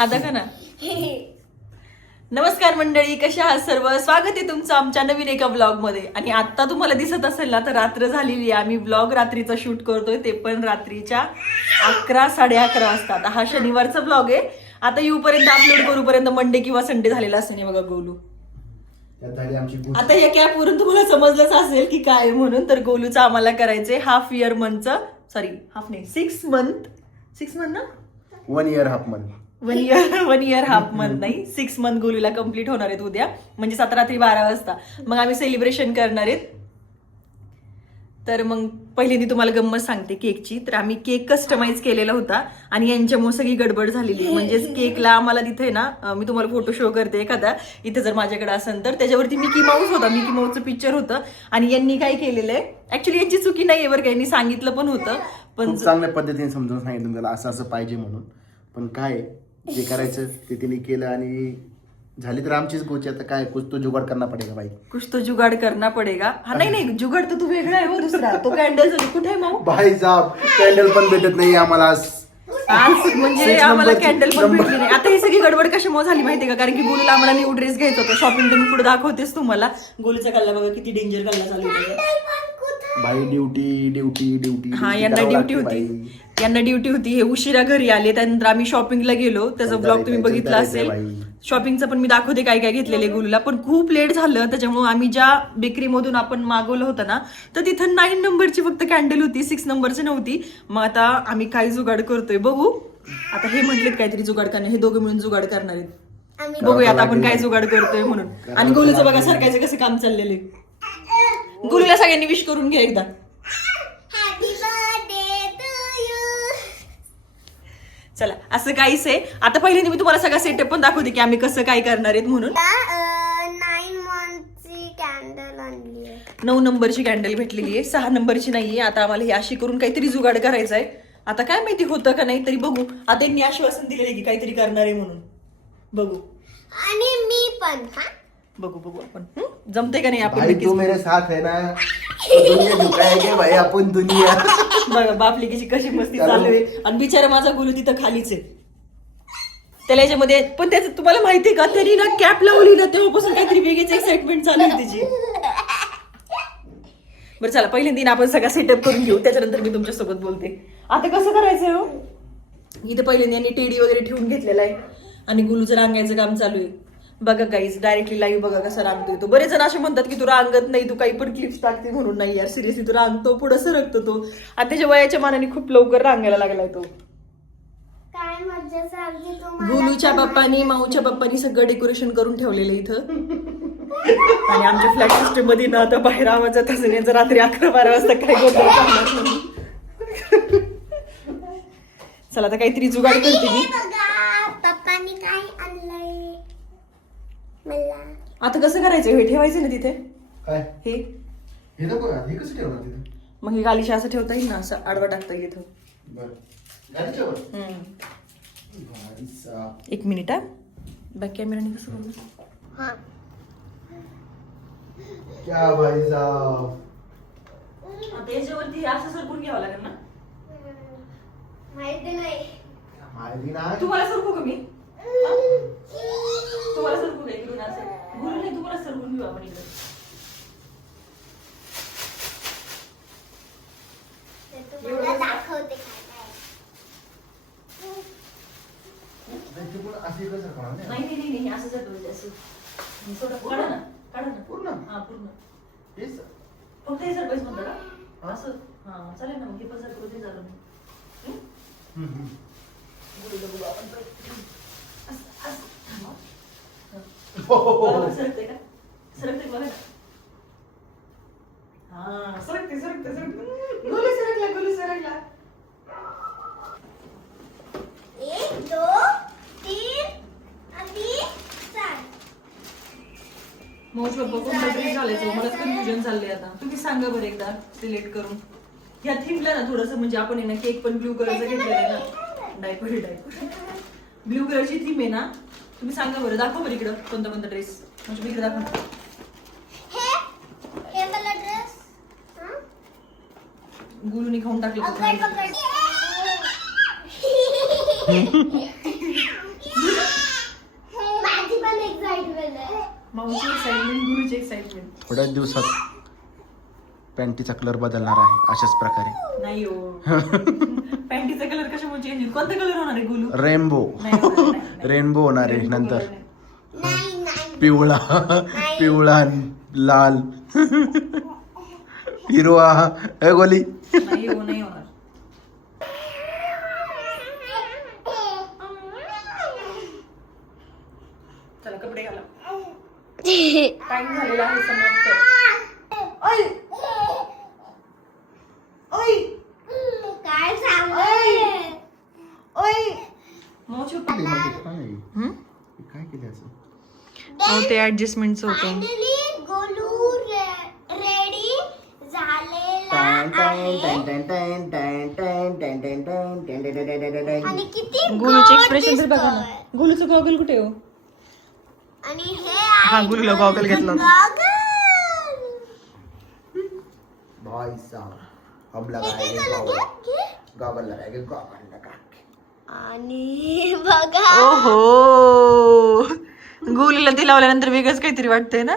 आता का ना. नमस्कार मंडळी, कशा आहात सर्व. स्वागत आहे तुमचं आमच्या नवीन एका ब्लॉग मध्ये. आणि आता तुम्हाला दिसत असेल ना तर रात्र झालेली आहे. आम्ही ब्लॉग रात्रीचा शूट करतोय, ते पण रात्रीच्या 11 11:30 वाजता. आता हा शनिवारचा ब्लॉग आहे. आता येऊपर्यंत अपलोड करूपर्यंत मंडे किंवा संडे झालेला असेल. बघा गोलू आता या कॅप वरून तुम्हाला समजलंच असेल की काय म्हणून. तर गोलूचं आम्हाला करायचंय हाफ इयर मंथचं, सॉरी हाफ नाही 6 मंथ ना, 1 year half month, 1 year half month नाही 6 मंथ गोलूला कम्प्लीट होणार आहेत उद्या, म्हणजे 7 रात्री 12 वाजता. मग आम्ही सेलिब्रेशन करणार आहेत. तर मग पहिल्यांदा तुम्हाला गंमत सांगते केकची. तर आम्ही केक कस्टमाइज केलेला होता आणि यांच्यामुळे सगळी गडबड झालेली. म्हणजेच केकला आम्हाला तिथे ना, मी तुम्हाला फोटो शो करते एखादा इथे जर माझ्याकडे असेल तर, त्याच्यावरती मिकी माऊस होता, मिकी माऊसचं पिक्चर होतं. आणि यांनी काय केलेलं आहे, ऍक्च्युली यांची चुकी नाही बरं का, यांनी सांगितलं पण होतं, पण चांगल्या पद्धतीने समजून सांगितलं त्याला असं असं पाहिजे म्हणून. पण काय जे करायचं ते तिने केलं आणि झाली तर आमचीच गोची. आता काय कुछ तो जुगाड करना पडेगा भाई, कुछ तो जुगाड करना पडेगा. हा नाही जुगाड तर तू वेगळा आहे हो, दुसरा तो कॅन्डल कुठे आहे माऊ भाई साहब. कॅन्डल पण भेटत नाही आम्हाला आज, म्हणजे आम्हाला कॅन्डल पण भेटली नाही. आता ही सगळी गडबड कशामुळे झाली माहितीये का, कारण की गोलूला आम्हाला न्यू ड्रेस घ्यायचा होता. शॉपिंग तर मी पुढे दाखवतेस तुम्हाला. गोलूचा कल्ला बघा किती डेंजर कल्ला चालू होता भाई. ड्युटी हा, यांना ड्युटी होती. हे उशिरा घरी आले. त्यानंतर आम्ही शॉपिंगला गेलो, त्याचा ब्लॉग तुम्ही बघितला असेल. शॉपिंगचं पण मी दाखवते काय काय घेतलेले गोलूला. पण खूप लेट झालं, त्याच्यामुळे आम्ही ज्या बेकरीमधून आपण मागवलं होतं ना, तर तिथं 9 नंबरची फक्त कॅन्डल होती, 6 नंबरची नव्हती. मग आता आम्ही काय जुगाड करतोय बघू. आता हे म्हटलेत काहीतरी जुगाड करणार, हे दोघं मिळून जुगाड करणार आहेत. बघूया आता आपण काय जुगाड करतोय म्हणून. आणि गोलूचं बघा सरकायचं कसं काम चाललेलं आहे. गोलूला सगळ्यांनी विश करून घ्या एकदा. चला असं काहीच आहे. आता पहिल्यांदा मी तुम्हाला सगळा सेटअप पण दाखवते की आम्ही कसं काय करणार आहेत म्हणून. 9 मंथची कॅन्डल आणली आहे. 9 नंबरची कॅन्डल भेटलेली आहे, 6 नंबरची नाहीये. आता आम्हाला ही अशी करून काहीतरी जुगाड करायचा आहे. आता काय माहिती होतं का नाही, तरी बघू. आता त्यांनी आश्वासन दिलेलं की काहीतरी करणार आहे म्हणून. बघू आणि मी पण बघू आपण जमते का नाही आपण. भाई तू मेरे साथ है ना, दुनिया झुकाएंगे भाई आपण दुनिया. बघा बापली कशी मस्ती चालू आहे. आणि बिचारा माझा गुलू तिथं खालीच आहे. त्याला याच्यामध्ये पण त्याचं तुम्हाला माहितीये का, तरी ना कॅप लावली ना तेव्हापासून काहीतरी वेगळीच एक्साइटमेंट चालू आहे त्याची. बरं चला पहिल्यांदा आपण सगळा सेटअप करून घेऊ, त्याच्यानंतर मी तुमच्यासोबत बोलते. आता कसं करायचंय हो, इथं पहिल्यांदा यांनी टेडी वगैरे ठेवून घेतलेला आहे आणि गुलूचं रांगायचं काम चालू आहे. बघा गाईज डायरेक्टली लाईव्ह बघा कसा रांगतोय तो. बरेच जण असे म्हणतात की तू रांगत नाही, तू काही पण क्लिप्स टाकते म्हणून. नाही यार, सिरियसली तू रांगतो, पुढे सरकतो तो. आणि त्याच्या वयाच्या मानाने खूप लवकर रांगायला लागलाय तो. काय मज्जा चालली तुम्हाला. गोलूच्या बाप्पानी माऊच्या बाप्पानी सगळं डेकोरेशन करून ठेवलेलं इथं. आणि आमच्या फ्लॅट सिस्टम मध्ये ना आता बाहेर आवाज येत असेल यांचा रात्री 11-12 वाजता काय गोंधळ करणार. चला आता काहीतरी जुगाड करते मी. पप्पानी काय आणलंय मला. आता कसं करायचं, हे ठेवायचं ना तिथे. काय हे नको हे कसं ठेवणार तिथे. मग हे गालीशा असं ठेवता येईल ना, असं आडवा टाकता येतं. बरं गाडीच्यावर. एक मिनिट हा, बॅक कॅमेराने कसं करू. हा क्या भाई साहब. आता याच्यावरती असं सरकून घ्यावं लागेल ना. माहिती नाही. माहिती नाही. तुम्हाला सरकू का मी, तुम्हाला सरकू का इकडून असं. बोलू नाही, तुम्हाला सरकून घेऊ आपण इकडे. तुम्हाला दाखवते काय असे कसं करणार नाही. नाही असं सरकवायचं असं. काढा ना पूर्ण हा पूर्ण. तेच फक्त हे सरकवायचं म्हणतो का असं. हा चालेल ना, मग हे पण सरकवू ते झालं. बघू आपण सरकते का, सरकते बघा ना. हा सरकते गोलू सरकला. 1 2 3 आणि 4. मग कोणता ड्रेस घालायचं मलाच कन्फ्युजन चाललंय आता. तुम्ही सांगा बरं एकदा सिलेक्ट करून. ह्या थीमला ना थोडस, म्हणजे आपण आहे ना केक पण ब्ल्यू कलरचा घेतलेला आहे ना. डायपर ब्ल्यू कलरची थीम आहे ना. तुम्ही सांगा बरं, दाखव बरं इकडं कोणता ड्रेस, म्हणजे मी इकडे दाखव. हे मला ड्रेस गुलूनी खाऊन टाकलं. मावशी एक्साइटमेंट, गुरुची एक्साइटमेंट. थोड्याच दिवसात पॅन्टीचा कलर बदलणार आहे अशाच प्रकारे. नाही हो. पॅन्टीचा कलर कशामुळे चेंज होईल? कोणता कलर होणार आहे गुलू? रेनबो. नाही होणार, नाही. रेनबो होणार आहे Rainbow नंतर. color नाही. नाही नाही पिवळा पिवळा लाल हिरवा. ए गोली. नाही हो, नाही होणार. चला कपडे घाला. टाइम झालेला आहे समाप्त. ओय ओय काय सांगू ओय मोठे काय केलं असं? ते ऍडजस्टमेंटचं होतं. फायनली गोलू रेडी झालेला आहे आणि किती गुलूचे गोड एक्सप्रेशन तर बघा ना. दिसतोय. गुलूचं गॉगल कुठे हो? आणि हे हा, गुलूला गॉगल घेतला होता. भाई साहब अब लगाएंगे गॉगल लगाएंगे गॉगल लगा के. आणि बघा ओहो, गुलूला ती लावल्यानंतर वेगळंच काहीतरी वाटतंय ना.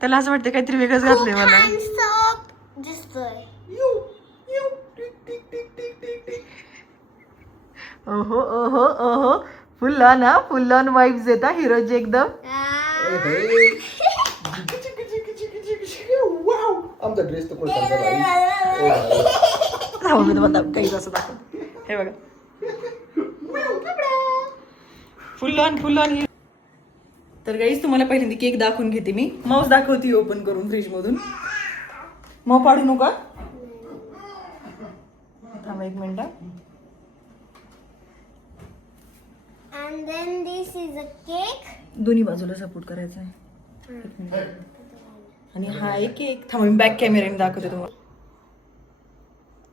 त्याला असं वाटतं काहीतरी वेगळंच घातलंय मला. handsome दिसतोय. ओहो ओहो ओहो, फुल ऑन वाईब्स येतात हिरोचे एकदम. वाव आमचा ड्रेस तर कोण काही काही असं दाखव. हे बघा फुल ऑन. तर गाईज तुम्हाला पहिल्यांदा केक दाखवून घेते मी. माऊस दाखवते ओपन करून फ्रीज मधून. मग पाडू नका. थांबा एक minute. And then this is a cake. दोन्ही बाजूला सपोर्ट करायचा आहे. आणि हा एक केक. थांबा मी बॅक कॅमेऱ्याने दाखवते तुम्हाला.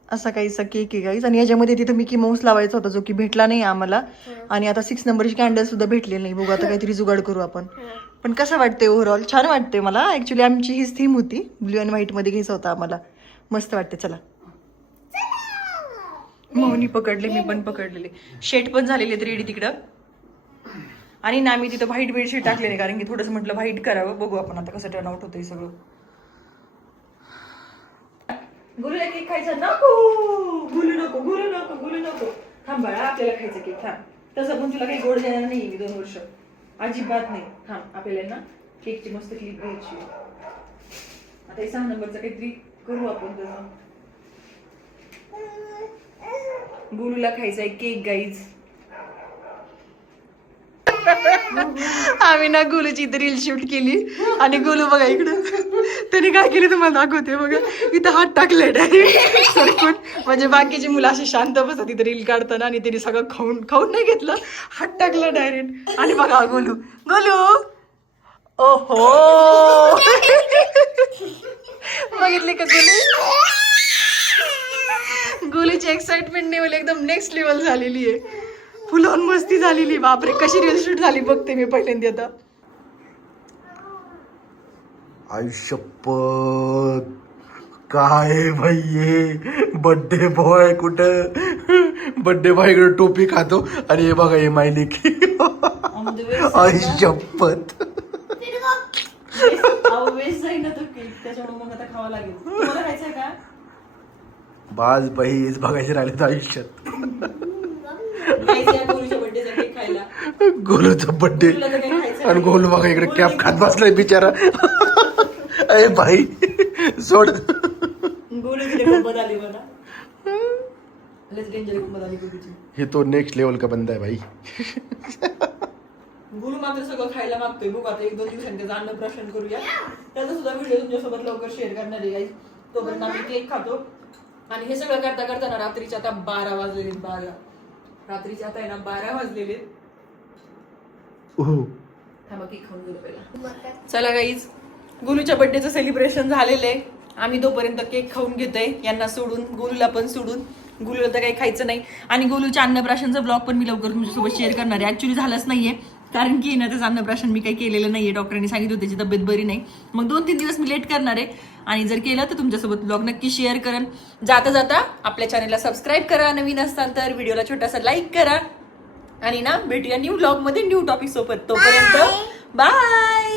असा काहीसा केक आहे गाईज. आणि याच्यामध्ये तिथं मिकी माऊस लावायचा होता जो की भेटला नाही आम्हाला. आणि आता 6 नंबरची कॅन्डल सुद्धा भेटले नाही. बघू आता काहीतरी जुगाड करू आपण. पण कसं वाटतंय ओव्हरऑल? छान वाटतंय मला. ऍक्च्युली आमची हीच थीम होती. ब्ल्यू अँड व्हाईट मध्ये घ्यायचा होता आम्हाला. मस्त वाटते. चला मोहनी पकडले, मी पण पकडलेले. शेट पण झालेले 3D तिकडं. आणि ना मी तिथं व्हाईट बेडशीट टाकलेले कारण की थोडंसं म्हटलं व्हाईट करावं. बघू आपण आता कसं टर्न आउट होतंय सगळं. गुरुला केक खायचा नको. गुलू नको. थांब बाळा, आपल्याला खायचा केक. थांब. तसं पण तुला काही गोड देणार नाही मी 2 वर्ष. अजिबात नाही. थांब, आपल्याला ना केकची मस्त क्लिप घ्यायची. आता 6 नंबरचा काहीतरी करू आपण तसं. गुलूला खायचा एक केक गाईज. आम्ही ना गुलूची इथे रील शूट केली. आणि गुलू बघा इकडं त्याने काय केलं तुम्हाला दाखवते. बघा इथं हात टाकले डायरेक्ट सरकून. म्हणजे बाकीची मुलं अशी शांत बसतात तिथे रील काढताना. आणि त्यांनी सगळं खाऊन नाही घेतलं, हात टाकला डायरेक्ट. आणि बघा गोलू ओहो बघितली का गुलूची एक्साइटमेंट लेवल एकदम नेक्स्ट लेवल झालेली आहे. फुल ऑन मस्ती झालेली. बापरे कशी रील शूट झाली बघते मी पहिल्यांदा आता. आयुष्यपत काय भाई बर्थडे बॉय कुठं? बर्थडे बॉय इकडे टोपी खातो आणि हे बघा हे मायलिक. आयुष्यपत जाईल ना तो केक, त्याच्यामुळे मग आता खावा लागेल. तुम्हाला खायचंय का? बाज बाईच बघायचे राहिले तर आयुष्यात. गोलूचा बर्थडे आणि गोलू बघा इकडे कॅप खात बसलाय बिचारा. अरे भाई सोड. हे तो नेक्स्ट लेवल का बंदा है भाई. गुरु मात्र सगळं खायला मागतोय. बघू आता 1-2 दिवसांनी त्याचं अन्नप्राशन करूया. त्याचा सुद्धा व्हिडिओ तुमच्यासोबत लवकर शेअर करणार आहे गाईज. तोपर्यंत आम्ही केक खातो. आणि हे सगळं करता ना रात्रीचे आता 12 वाजलेले. 12 रात्रीचे आता आहे ना 12 वाजलेले. थांबा केक खाऊन गेलो पहिला. चला गाईज गुलूच्या बर्थडेचं सेलिब्रेशन झालेलं आहे. आम्ही तोपर्यंत केक खाऊन घेतोय यांना सोडून, गुलूला पण सोडून. गुलूला तर काही खायचं नाही. आणि गुलूच्या अन्नप्राशनचा ब्लॉग पण मी लवकर तुमच्यासोबत शेअर करणार आहे. ऍक्च्युली झालंच नाहीये कारण की ना त्याचं अन्नप्राशन मी काही केलेलं नाहीये. डॉक्टरांनी सांगितलं त्याची तब्येत बरी नाही. मग 2-3 दिवस मी लेट करणार आहे. आणि जर केलं तर तुमच्यासोबत ब्लॉग नक्की शेअर करेन. जाता आपल्या चॅनलला सबस्क्राईब करा. नवीन असताना तर व्हिडिओला छोटासा लाईक करा. आणि ना भेटूया न्यू ब्लॉग मध्ये न्यू टॉपिक सोबत. तोपर्यंत बाय.